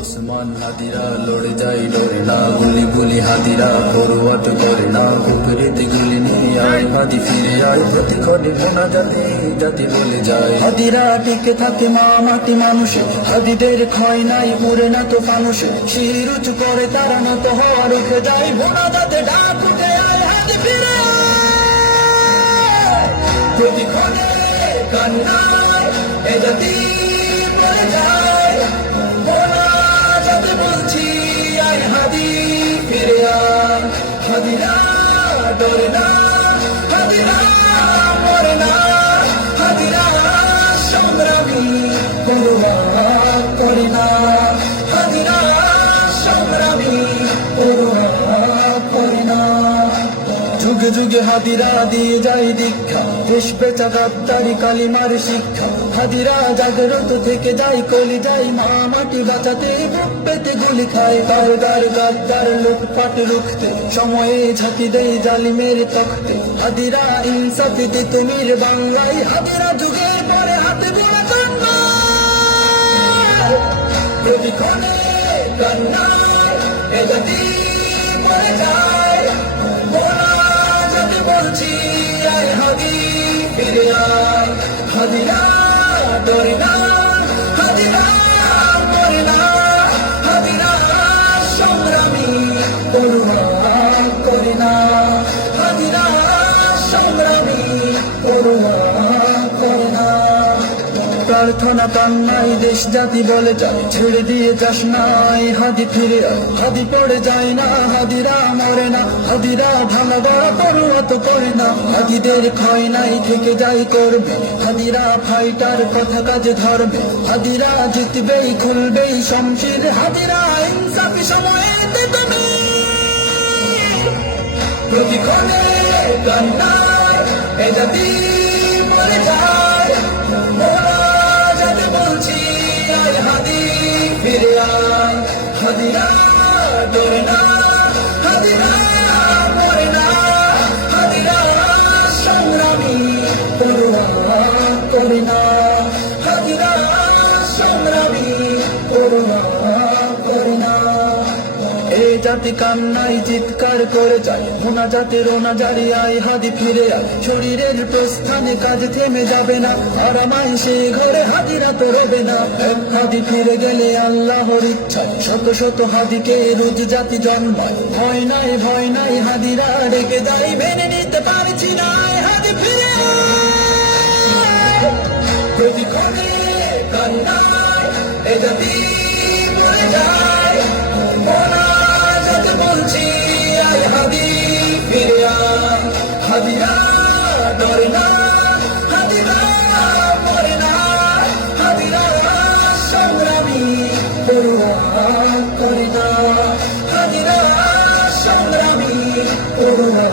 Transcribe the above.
উসমান হাদিরা লড়ে যায় ডরে না, গুলি গুলি হাদিরা পরোয়াট করে না, বুকেরিতে গুলি নিয়ে আয় হাদি ফিরে আয়, প্রতিক্ষণে মোনা জাতি জাতি বলে যায়। হাদিরা টিকে থাকে মা মাটি মানুষে, হাদিদের ক্ষয় নাই উড়ে না তো ফানুষে, শির উঁচু করে তারা নত হওয়ার উঠে যায়, মোনা যাতে ডাক উঠে আয় হাদি ফিরে আয়। প্রতিক্ষণে কান্নায় এ জাতি মরে যায়, মোনা যাতে বলছি আয় হাদি ফিরে আয়। হাদিরা ডরে না, হাদিরা মরে না, হাদিরা সংগ্রামী পরোয়া করে না, হাদিরা সংগ্রামী পরোয়া করে না। যুগে যুগে হাদিরা দিয়ে যায় দীক্ষা, দেশ বেচা গাদ্দারি কালিমার শিক্ষা, হাদিরা জাগ্রত থেকে যাই কলি যাই, মা মাটি বাঁচাতে বুক পেতে গুলি খায়, কারগার গাদ্দার লুটপাট রুখতে সময়ে ঝাঁকি দেয় জালিমের তখতে, হাদিরা ইনসাফ দিতে তুমির বাংলায়, হাদিরা যুগের পরে হাতে গোলা কান্না, প্রতিক্ষণে কান্নায় এ জাতি মরে যায়, মোনা যাতে বলছি আয় হাদি ফিরে আয়। হাদিরা ডরে না, হাদিরা মরে না, হাদিরা সংগ্রামী পরোয়া করে না, হাদিরা সংগ্রামী পরোয়া করে না। প্রার্থনা কান্নাই দেশ জাতি বলে যায়, ছেড়ে দিয়ে যাস নাই হাদি ফিরে আয়, হাদি পড়ে যায় না, হাদিরা মরে না, হাদিরা ভাঙা বড় পরোয়া তো করে না, হাদিদের ক্ষয় নাই থেকে যাই করবে, হাদিরা ফাইটার কথা কাজে ধরবে, হাদিরা জিতবেই খুলবেই শমশির, হাদিরা ইনসাফি সময়ে তুমি প্রতিক্ষণে কান্নায় এ জাতি মরে যায়, মোনা যাতে বলছি আয় হাদি ফিরে আয়। হাদিরা ডরে না, হাদিরা মরে না, হাদিরা সংগ্রামী পরোয়া করে না, হাদিরা সংগ্রামী পরোয়া করে না। এই জাতি কান্নাই চিৎকার করে যায়, মোনা জাতি রোনা জারি আয় হাদি ফিরে আয়, শরীরের প্রস্থানে কাজ থেমে যাবে না, আরামাই সে ঘরে হাদিরা তো রবে না, এক হাদি ফিরে গেলে আল্লাহর ইচ্ছায় শত শত হাদিকে রোজ জাতি জন্মায়, ভয় নাই হাদিরা রেখে যায়, মেনে নিতে পারছি না আয় হাদি ফিরে আয়। প্রতিক্ষণে কান্নায় এ জাতি মরে যায়, মোনা যাতে বলছি আয় হাদি ফিরে আয়। হাদিরা ডরে না, হাদিরা মরে না, হাদিরা সংগ্রামী পরোয়া করে না, হাদিরা সংগ্রামী পরোয়া